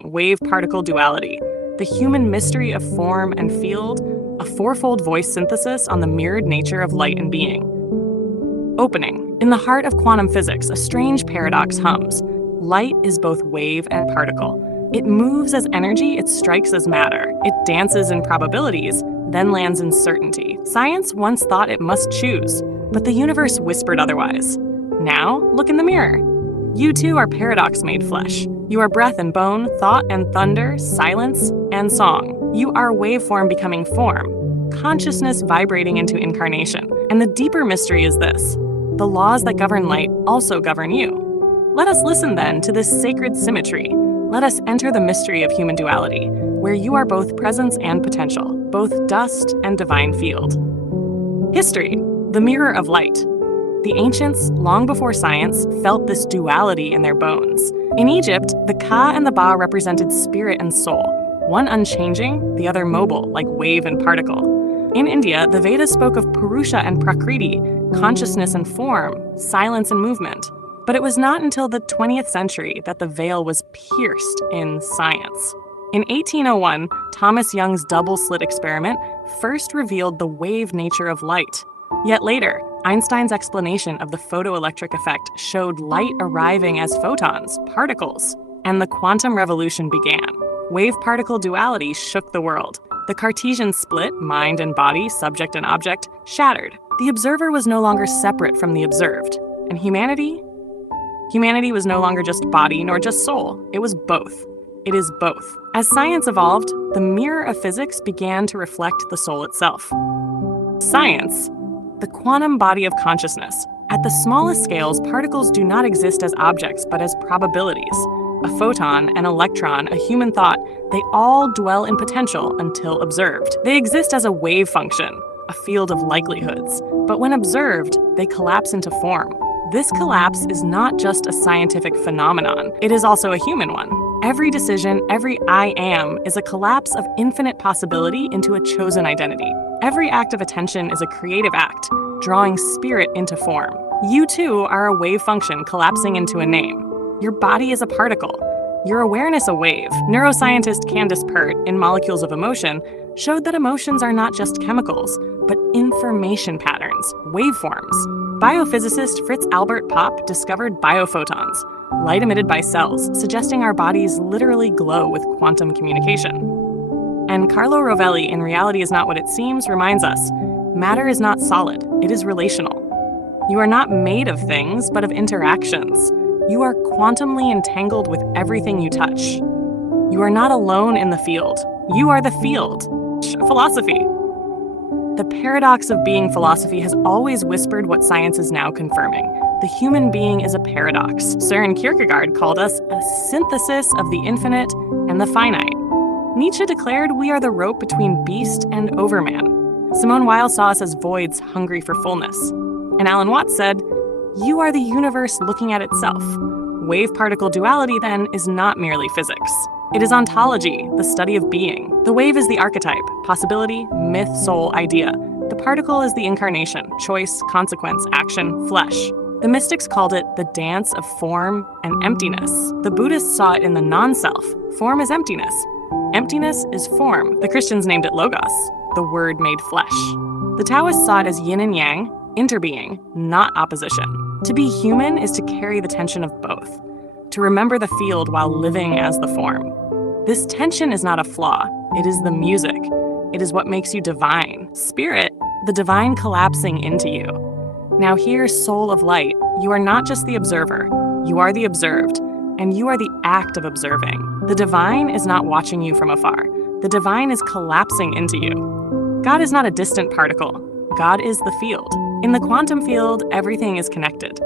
wave-particle duality, the human mystery of form and field, a fourfold voice synthesis on the mirrored nature of light and being. Opening. In the heart of quantum physics, a strange paradox hums. Light is both wave and particle. It moves as energy, it strikes as matter. It dances in probabilities, then lands in certainty. Science once thought it must choose, but the universe whispered otherwise. Now, look in the mirror. You too are paradox made flesh. You are breath and bone, thought and thunder, silence and song. You are waveform becoming form, consciousness vibrating into incarnation. And the deeper mystery is this: the laws that govern light also govern you. Let us listen then to this sacred symmetry. Let us enter the mystery of human duality, where you are both presence and potential, both dust and divine field. History, the mirror of light. The ancients, long before science, felt this duality in their bones. In Egypt, the Ka and the Ba represented spirit and soul, one unchanging, the other mobile, like wave and particle. In India, the Vedas spoke of Purusha and Prakriti, consciousness and form, silence and movement. But it was not until the 20th century that the veil was pierced in science. In 1801, Thomas Young's double-slit experiment first revealed the wave nature of light. Yet later, Einstein's explanation of the photoelectric effect showed light arriving as photons, particles, and the quantum revolution began. Wave-particle duality shook the world. The Cartesian split, mind and body, subject and object, shattered. The observer was no longer separate from the observed. And humanity? Humanity was no longer just body nor just soul. It was both. It is both. As science evolved, the mirror of physics began to reflect the soul itself. Science, the quantum body of consciousness. At the smallest scales, particles do not exist as objects, but as probabilities. A photon, an electron, a human thought, they all dwell in potential until observed. They exist as a wave function, a field of likelihoods. But when observed, they collapse into form. This collapse is not just a scientific phenomenon, it is also a human one. Every decision, every I am, is a collapse of infinite possibility into a chosen identity. Every act of attention is a creative act, drawing spirit into form. You too are a wave function collapsing into a name. Your body is a particle, your awareness a wave. Neuroscientist Candace Pert, in Molecules of Emotion, showed that emotions are not just chemicals, but information patterns, waveforms. Biophysicist Fritz Albert Popp discovered biophotons, light emitted by cells, suggesting our bodies literally glow with quantum communication. And Carlo Rovelli, in Reality Is Not What It Seems, reminds us, matter is not solid, it is relational. You are not made of things, but of interactions. You are quantumly entangled with everything you touch. You are not alone in the field. You are the field. Philosophy. The paradox of being philosophy has always whispered what science is now confirming. The human being is a paradox. Søren Kierkegaard called us a synthesis of the infinite and the finite. Nietzsche declared we are the rope between beast and overman. Simone Weil saw us as voids hungry for fullness. And Alan Watts said, "You are the universe looking at itself." Wave-particle duality, then, is not merely physics. It is ontology, the study of being. The wave is the archetype, possibility, myth, soul, idea. The particle is the incarnation, choice, consequence, action, flesh. The mystics called it the dance of form and emptiness. The Buddhists saw it in the non-self. Form is emptiness. Emptiness is form. The Christians named it logos, the word made flesh. The Taoists saw it as yin and yang, interbeing, not opposition. To be human is to carry the tension of both, to remember the field while living as the form. This tension is not a flaw, it is the music. It is what makes you divine. Spirit, the divine collapsing into you. Now here, soul of light, you are not just the observer, you are the observed, and you are the act of observing. The divine is not watching you from afar. The divine is collapsing into you. God is not a distant particle. God is the field. In the quantum field, everything is connected.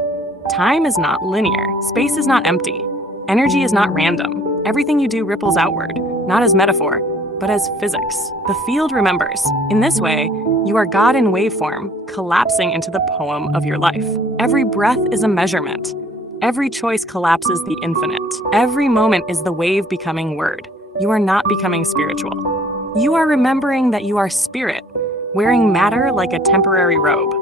Time is not linear. Space is not empty. Energy is not random. Everything you do ripples outward, not as metaphor, but as physics. The field remembers. In this way, you are God in waveform, collapsing into the poem of your life. Every breath is a measurement. Every choice collapses the infinite. Every moment is the wave becoming word. You are not becoming spiritual. You are remembering that you are spirit, wearing matter like a temporary robe.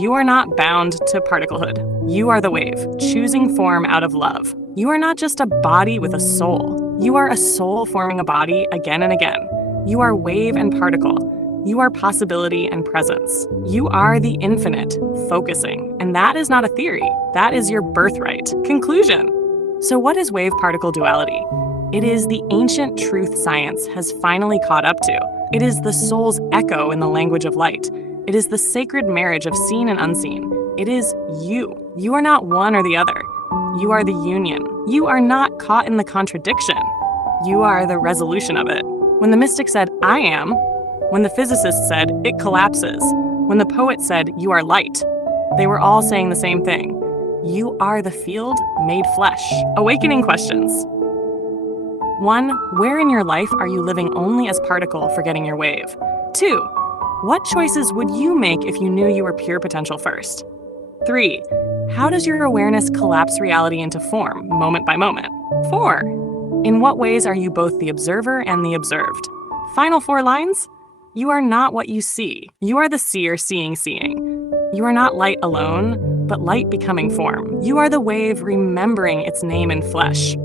You are not bound to particlehood. You are the wave, choosing form out of love. You are not just a body with a soul. You are a soul forming a body again and again. You are wave and particle. You are possibility and presence. You are the infinite, focusing. And that is not a theory. That is your birthright. Conclusion. So what is wave-particle duality? It is the ancient truth science has finally caught up to. It is the soul's echo in the language of light. It is the sacred marriage of seen and unseen. It is you. You are not one or the other. You are the union. You are not caught in the contradiction. You are the resolution of it. When the mystic said, I am, when the physicist said, it collapses, when the poet said, you are light, they were all saying the same thing. You are the field made flesh. Awakening questions. 1. Where in your life are you living only as particle, forgetting your wave? 2. What choices would you make if you knew you were pure potential first? 3. How does your awareness collapse reality into form, moment by moment? 4. In what ways are you both the observer and the observed? Final 4 lines. You are not what you see. You are the seer seeing. You are not light alone, but light becoming form. You are the wave remembering its name in flesh.